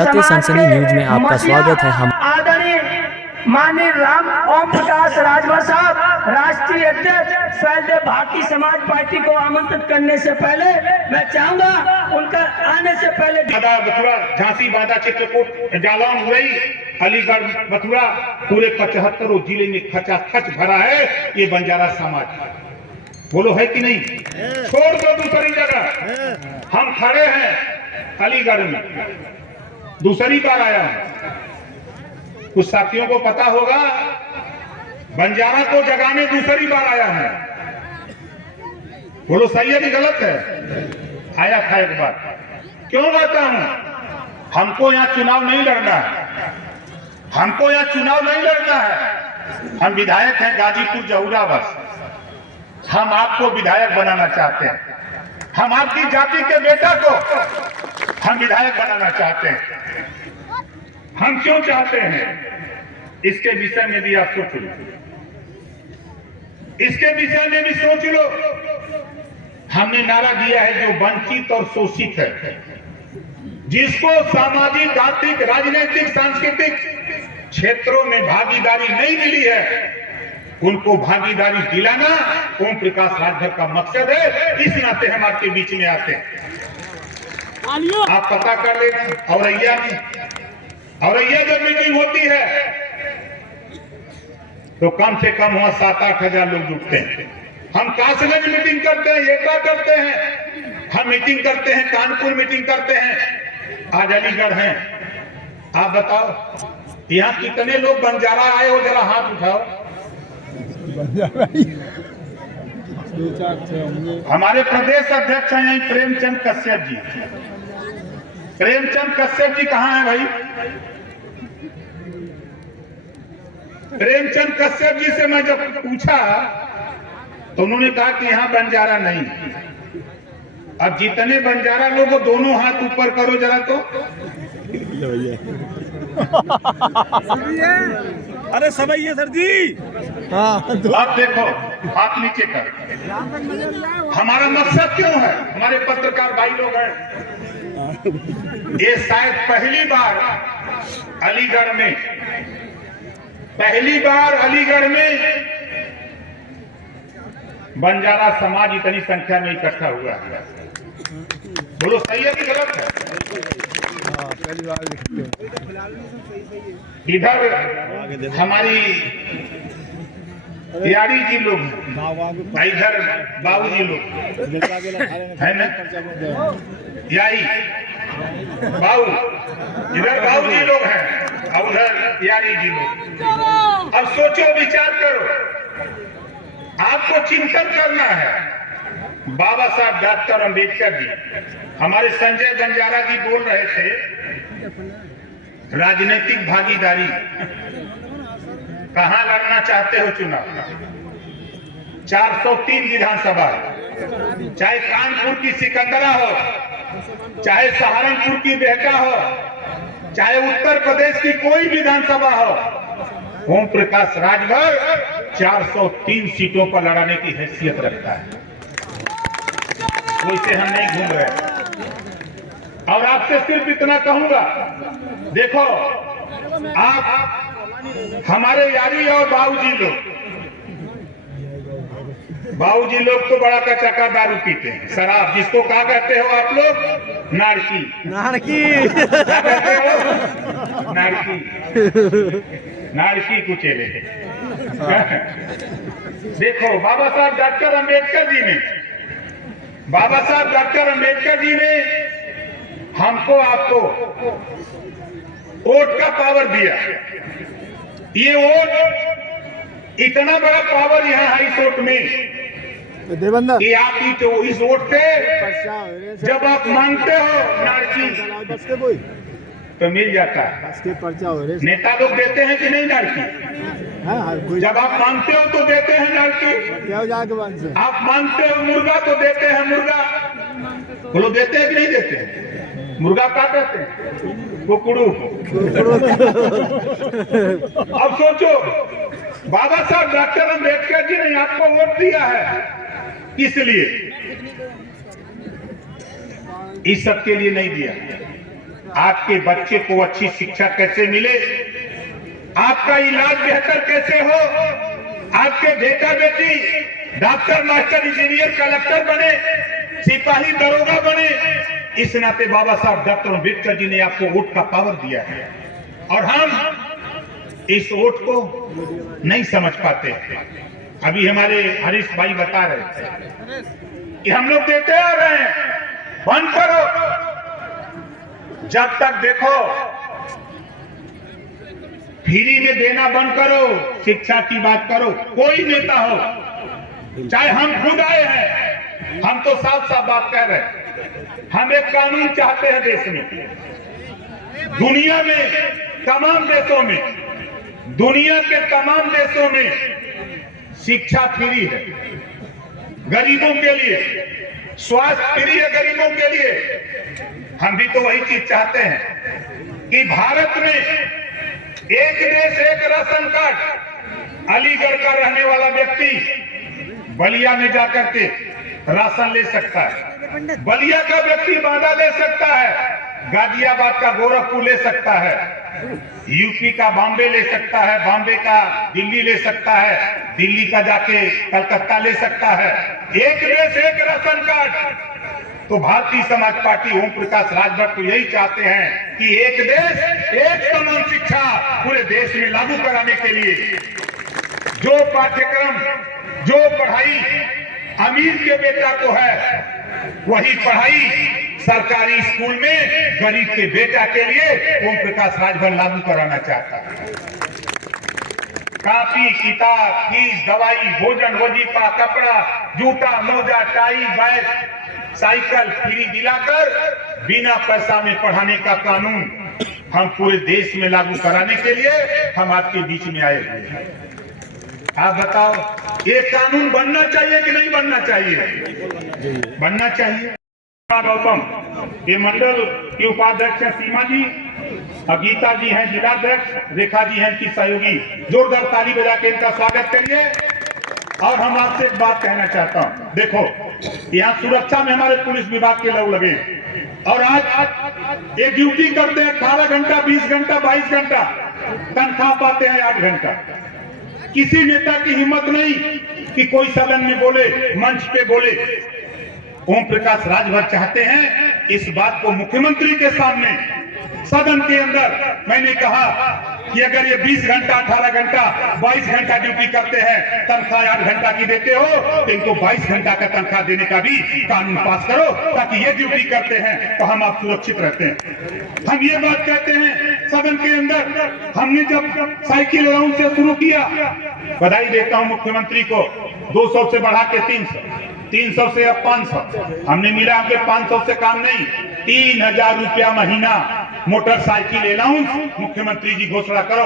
सत्य सनसनी न्यूज में आपका स्वागत है। हम आदरणीय माननीय राम ओम प्रकाश राजभर साहब राष्ट्रीय अध्यक्ष शैलदेव भारतीय समाज पार्टी को आमंत्रित करने से पहले मैं चाहूंगा उनका आने से पहले मथुरा, झांसी, बांदा, चित्रकूट, जालौन, मुरई, अलीगढ़, मथुरा पूरे 75 जिले में खचाखच भरा है ये बंजारा समाज। बोलो है कि नहीं? छोड़ दो दूसरी जगह। हम खड़े हैं अलीगढ़ में, दूसरी बार आया हूं। कुछ साथियों को पता होगा बंजारा को जगाने दूसरी बार आया है। बोलो सही है कि गलत है? आया था एक बार। क्यों आता हूं? हमको यहाँ चुनाव नहीं लड़ना है, हमको यहाँ चुनाव नहीं लड़ना है। हम विधायक हैं गाजीपुर जहुरा बस। हम आपको विधायक बनाना चाहते हैं। हम आपकी जाति के बेटा को हम विधायक बनाना चाहते हैं। हम क्यों चाहते हैं इसके विषय में भी आप सोच लो, इसके विषय में भी सोच लो। हमने नारा दिया है जो वंचित और शोषित है, जिसको सामाजिक, आर्थिक, राजनीतिक, सांस्कृतिक क्षेत्रों में भागीदारी नहीं मिली है, उनको भागीदारी दिलाना ओम प्रकाश राजभर का मकसद है। इस नाते हम आपके बीच में आते हैं। आप पता कर लेना औरैया जब मीटिंग होती है तो कम से कम वहां 7-8 हजार लोग जुटते हैं। हम कासगंज मीटिंग करते हैं, एटा करते हैं, हम मीटिंग करते हैं, कानपुर मीटिंग करते हैं, आज अलीगढ़ हैं। आप बताओ यहाँ कितने लोग बंजारा आए हो? जरा हाथ उठाओ। हमारे प्रदेश अध्यक्ष हैं यही प्रेमचंद कश्यप जी। प्रेमचंद कश्यप जी कहाँ हैं भाई? प्रेमचंद कश्यप जी से मैं जब पूछा तो उन्होंने कहा कि यहाँ बंजारा नहीं। अब जितने बंजारा लोग दोनों हाथ ऊपर करो जरा तो। अरे सभी है सर जी। अब देखो हाथ नीचे कर। हमारा मकसद क्यों है? हमारे पत्रकार भाई लोग हैं, ये शायद पहली बार अलीगढ़ में बंजारा समाज इतनी संख्या में इकट्ठा हुआ है। बोलो सही है कि गलत है? इधर हमारी यारी जी लोग, इधर बाबू जी लोग है ना, याई बाबू, इधर बाबू जी लोग हैं और उधर यारी जी लोग। अब सोचो, विचार करो, आपको चिंतन करना है। बाबा साहब डॉक्टर अंबेडकर जी, हमारे संजय बंजारा जी बोल रहे थे राजनीतिक भागीदारी। कहां लड़ना चाहते हो चुनाव? 403 विधानसभा, चाहे कानपुर की सिकंदरा हो, चाहे सहारनपुर की बेहटा हो, चाहे उत्तर प्रदेश की कोई विधानसभा हो, ओम प्रकाश राजभर 403 सीटों पर लड़ाने की हैसियत रखता है। वैसे हम नहीं घूम रहे। और आपसे सिर्फ इतना कहूंगा, देखो आप हमारे यारी और बाबूजी लोग तो बड़ा कचाका दारू पीते हैं, शराब, जिसको क्या कहते हो आप लोग? नारकी। क्या कहते हो? नारकी कुचेले। देखो बाबा साहब डॉक्टर अंबेडकर जी ने हमको आपको वोट का पावर दिया। ये वोट, इतना बड़ा पावर यहाँ है इस वोट में कि आप इस वोट पे जब आप मांगते हो नारकी तो मिल जाता है। नेता लोग देते हैं कि नहीं नारकी? जब आप मांगते हो तो देते हैं नारकी। आप मांगते हो मुर्गा तो देते हैं मुर्गा। बोलो देते हैं कि नहीं देते हैं? मुर्गा क्या कहते हैं? कुकड़ू। अब सोचो, बाबा साहब डॉक्टर अंबेडकर जी ने आपको वोट दिया है, किस लिए? इस सब के लिए नहीं दिया। आपके बच्चे को अच्छी शिक्षा कैसे मिले, आपका इलाज बेहतर कैसे हो, आपके बेटा बेटी डॉक्टर, मास्टर, इंजीनियर, कलेक्टर बने, सिपाही, दरोगा बने। इस नाते बाबा साहब डॉक्टर अम्बेडकर जी ने आपको वोट का पावर दिया है और हम इस वोट को नहीं समझ पाते। अभी हमारे हरीश भाई बता रहे थे कि हम लोग देते आ रहे हैं, बंद करो। जब तक देखो फ्री में देना बंद करो, शिक्षा की बात करो, कोई नेता हो, चाहे हम खुद आए हैं, हम तो साफ साफ बात कह रहे हैं, हम एक कानून चाहते हैं देश में। दुनिया में तमाम देशों में, दुनिया के तमाम देशों में शिक्षा फ्री है गरीबों के लिए, स्वास्थ्य फ्री है गरीबों के लिए। हम भी तो वही चीज चाहते हैं कि भारत में एक देश एक राशन कार्ड। अलीगढ़ का रहने वाला व्यक्ति बलिया में जाकर के राशन ले सकता है, बलिया का व्यक्ति बांदा ले सकता है, गाजियाबाद का गोरखपुर ले सकता है, यूपी का बॉम्बे ले सकता है, बॉम्बे का दिल्ली ले सकता है, दिल्ली का जाके कलकत्ता ले सकता है। एक देश एक राशन कार्ड। तो भारतीय समाज पार्टी ओम प्रकाश राजभर तो यही चाहते हैं कि एक देश एक समान शिक्षा पूरे देश में लागू कराने के लिए जो पाठ्यक्रम, जो पढ़ाई अमीर के बेटा को है, वही पढ़ाई सरकारी स्कूल में गरीब के बेटा के लिए ओम प्रकाश राजभर लागू कराना चाहता है। कापी, किताब, फीस, दवाई, भोजन, वजीफा, कपड़ा, जूता, मोजा, टाई, बैग, साइकिल फ्री दिलाकर बिना पैसा में पढ़ाने का कानून हम पूरे देश में लागू कराने के लिए हम आपके बीच में आए हुए हैं। आप बताओ, ये कानून बनना चाहिए कि नहीं बनना चाहिए? बनना चाहिए। गौतम, ये मंडल की उपाध्यक्ष है सीमा जी, गीता जी हैं जिलाध्यक्ष, रेखा जी हैं इनकी सहयोगी। जोरदार ताली बजा के इनका स्वागत करिए। और हम आपसे एक बात कहना चाहता हूं, देखो यहाँ सुरक्षा में हमारे पुलिस विभाग के लोग लगे और आज ये ड्यूटी करते हैं 18 घंटा, 20 घंटा, 22 घंटा, तनख्वाह पाते हैं 8 घंटा। किसी नेता की हिम्मत नहीं कि कोई सदन में बोले, मंच पे बोले। ओम प्रकाश राजभर चाहते हैं इस बात को मुख्यमंत्री के सामने सदन के अंदर मैंने कहा कि अगर ये 20 घंटा, 18 घंटा, 22 घंटा ड्यूटी करते हैं, तनख्वाह 8 घंटा की देते हो, तो इनको 22 घंटा का तनख्वाह देने का भी कानून पास करो, ताकि ये ड्यूटी करते हैं तो हम आप सुरक्षित रहते हैं। हम ये बात कहते हैं सदन के अंदर। हमने जब साइकिल अलाउंस से शुरू किया, बधाई देता हूं मुख्यमंत्री को, 200 से बढ़ा के 300, 300 से अब 500, हमने मिला के 500 से काम नहीं, 3000 रुपया महीना मोटरसाइकिल अलाउंस मुख्यमंत्री जी घोषणा करो।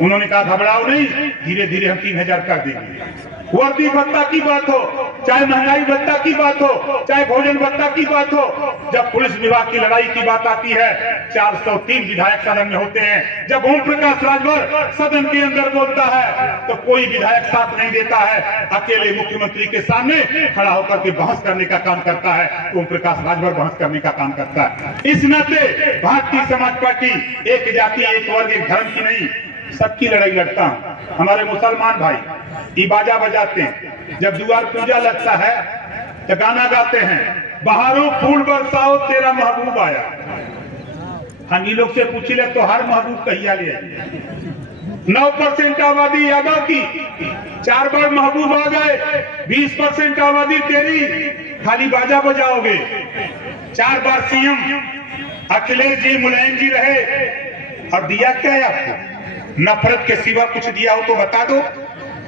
उन्होंने कहा घबराओ नहीं, धीरे धीरे हम 3000 कर देंगे। वर्दी भत्ता की बात हो, चाहे महंगाई भत्ता की बात हो, चाहे भोजन भत्ता की बात हो, जब पुलिस विभाग की लड़ाई की बात आती है, 403 विधायक सदन में होते हैं। जब ओम प्रकाश राजभर सदन के अंदर बोलता है तो कोई विधायक साथ नहीं देता है, अकेले मुख्यमंत्री के सामने खड़ा होकर के बहस करने का काम करता है। ओम प्रकाश राजभर बहस करने का काम करता है। इस नाते भारतीय समाज पार्टी एक जाति, एक वर्ग, एक धर्म की नहीं, सबकी लड़ाई लड़ता हूं। हमारे मुसलमान भाई ये बाजा बजाते हैं, जब द्वार पूजा लगता है तो गाना गाते हैं, बहारों फूल बरसाओ तेरा महबूब आया। हम ये लोग से पूछ ले तो हर महबूब कहिया ले आए। 9% आबादी यादव की, 4 बार महबूब आ गए, 20% आबादी तेरी, खाली बाजा बजाओगे। 4 बार सीएम अखिलेश जी, मुलायम जी रहे, और दिया क्या है आपको? नफरत के सिवा कुछ दिया हो तो बता दो।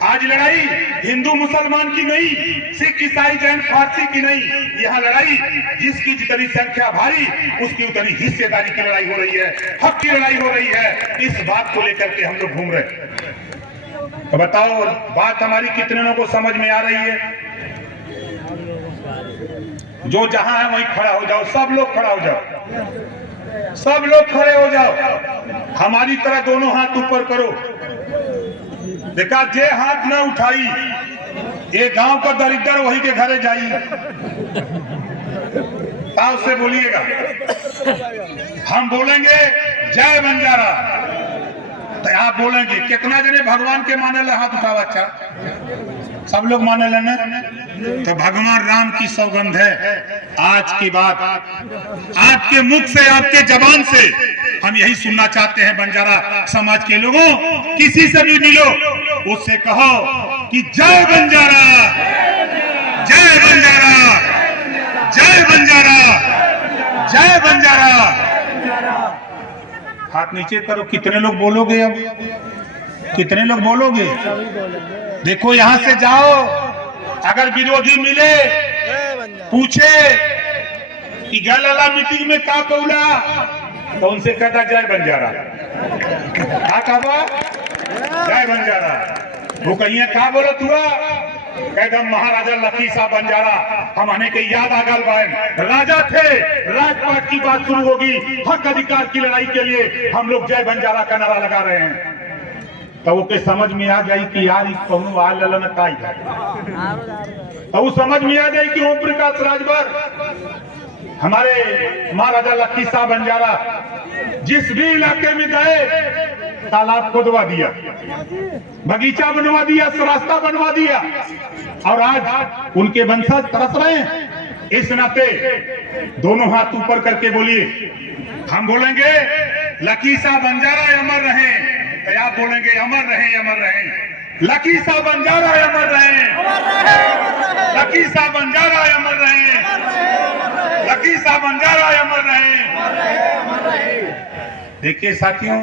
आज लड़ाई हिंदू मुसलमान की नहीं, सिख ईसाई जैन फारसी की नहीं, यहाँ लड़ाई जिसकी जितनी संख्या भारी उसकी उतनी हिस्सेदारी की लड़ाई हो रही है, हक की लड़ाई हो रही है। इस बात को लेकर के हम लोग घूम रहे हैं। तो बताओ, बात हमारी कितने लोगों को समझ में आ रही है? जो जहां है वहीं खड़ा हो जाओ, सब लोग खड़ा हो जाओ, सब लोग खड़े हो जाओ। हमारी तरह दोनों हाथ ऊपर करो। देखा, जे हाथ न उठाई ये गांव का दरिद्र वही के घरे जाई। ताव से बोलिएगा। हम बोलेंगे जय बंजारा तो आप बोलेंगे। कितना जने भगवान के माने ले हाथ उठाओ। अच्छा, सब लोग माने लेने तो भगवान राम की सौगंध है। आज की बात आपके मुख से, आपके जबान से हम यही सुनना चाहते हैं। बंजारा समाज के लोगों, किसी से भी मिलो उससे कहो कि जय बंजारा, जय बंजारा, जय बंजारा, जय बंजारा। हाथ नीचे करो। कितने लोग बोलोगे? अब कितने लोग बोलोगे? देखो यहां से जाओ, अगर विरोधी मिले पूछे कि गलला मीटिंग में का पौला तो उनसे कहता जय बंजारा। का कहा? जय बंजारा। वो कहिए का बोलो तुआ? कहता महाराजा लकी साहब बंजारा हम आने के याद आ गल बाइन। राजा थे, राजपाट की बात शुरू होगी, हक अधिकार की लड़ाई के लिए हम लोग जय बंजारा का नारा लगा रहे हैं। तो वो के समझ में आ जाए कि यार कौन वाल ललन काई है। तो वो समझ में आ जाए कि ओम प्रकाश राजभर हमारे महाराजा लकी साहब बंजारा जिस भी इलाके में गए तालाब खोदवा दिया, बगीचा बनवा दिया, रास्ता बनवा दिया और आज उनके वंशज तरस रहे हैं। इस नाते दोनों हाथ ऊपर करके बोलिए। हम बोलेंगे लकी साहब बंजारा अमर रहे, आप बोलेंगे अमर रहे, अमर रहे। लकी साहब बंजारा अमर रहे, लकी साहब बंजारा अमर रहे, लकी साहब बंजारा अमर रहे। देखिए साथियों,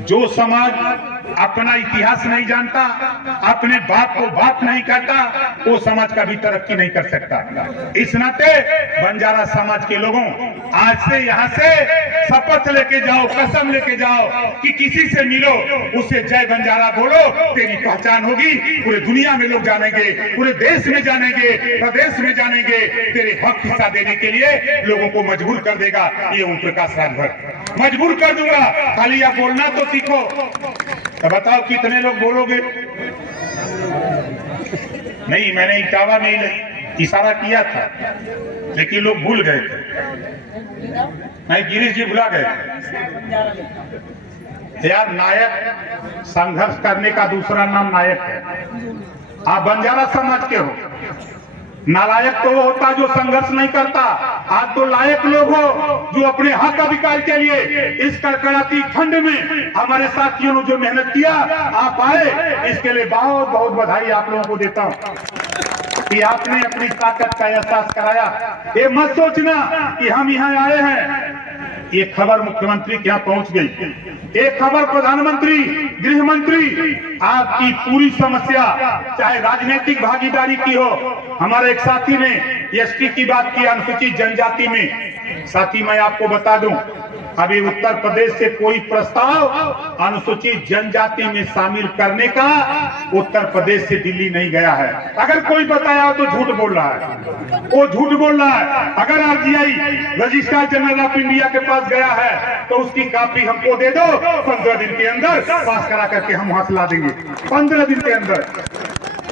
जो समाज अपना इतिहास नहीं जानता, अपने बाप को बाप नहीं कहता, वो समाज का भी तरक्की नहीं कर सकता। इस नाते बंजारा समाज के लोगों, आज से यहाँ से शपथ लेके जाओ, कसम लेके जाओ कि किसी से मिलो उसे जय बंजारा बोलो, तेरी पहचान होगी। पूरे दुनिया में लोग जानेंगे, पूरे देश में जानेंगे, प्रदेश में जानेंगे। तेरे हक हिस्सा देने के लिए लोगों को मजबूर कर देगा ये ओम प्रकाश राजभर। मजबूर कर दूंगा, खाली आप बोलना तो सीखो। तो बताओ कितने लोग बोलोगे? नहीं, मैंने इटावा में इशारा किया था लेकिन लोग भूल गए थे। नहीं, गिरीश जी भुला गए। यार नायक संघर्ष करने का दूसरा नाम नायक है। आप बंजारा समाज के हो। नालायक तो वो होता जो संघर्ष नहीं करता। आप तो लायक लोग हो जो अपने हक अधिकार के लिए इस कड़कड़ाती ठंड में हमारे साथियों ने जो मेहनत किया, आप आए, इसके लिए बहुत बहुत बधाई आप लोगों को देता हूं कि आपने अपनी ताकत का एहसास कराया। ये मत सोचना कि हम यहाँ आए हैं। ये खबर मुख्यमंत्री के यहाँ पहुंच गई, एक खबर प्रधानमंत्री, गृह मंत्री, आपकी पूरी समस्या चाहे राजनीतिक भागीदारी की हो। हमारे एक साथी ने एसटी की बात की, अनुसूचित जनजाति में। साथी मैं आपको बता दूं, अभी उत्तर प्रदेश से कोई प्रस्ताव अनुसूचित जनजाति में शामिल करने का उत्तर प्रदेश से दिल्ली नहीं गया है। अगर कोई बताया तो झूठ बोल रहा है, वो झूठ बोल रहा है। अगर RGI registrar general of India के पास गया है तो उसकी कॉपी हमको दे दो, 15 दिन के अंदर पास करा करके हम वहां से ला देंगे। 15 दिन के अंदर।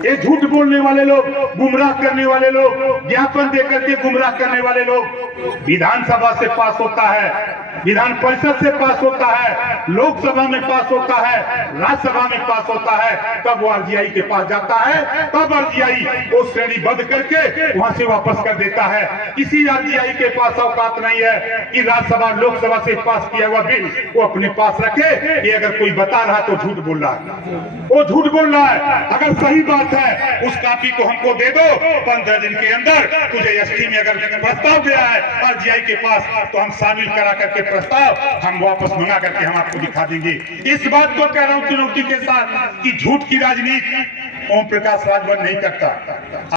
ये झूठ बोलने वाले लोग, गुमराह करने वाले लोग, ज्ञापन देकर के गुमराह करने वाले लोग, विधानसभा से पास होता है, विधान परिषद से पास होता है, लोकसभा में पास होता है, राज्यसभा में पास होता है, तब वो आरजीआई के पास जाता है, तब आरजीआई वो श्रेणीबद्ध करके वहां से वापस कर देता है। किसी आरजीआई के पास औकात नहीं है कि राज्यसभा लोकसभा से पास किया हुआ बिल वो अपने पास रखे। ये अगर कोई बता रहा तो झूठ बोल रहा है, वो झूठ बोल रहा है। अगर सही बात है उस कॉपी को हमको दे दो, 15 दिन के अंदर तुझे एसटी में अगर प्रस्ताव गया है आरजीआई के पास तो हम शामिल करा करके प्रस्ताव हम वापस मंगा करके हम आपको दिखा देंगे। इस बात को कह रहा हूं चुनौती के साथ कि झूठ की राजनीति ओम प्रकाश राजभर नहीं करता।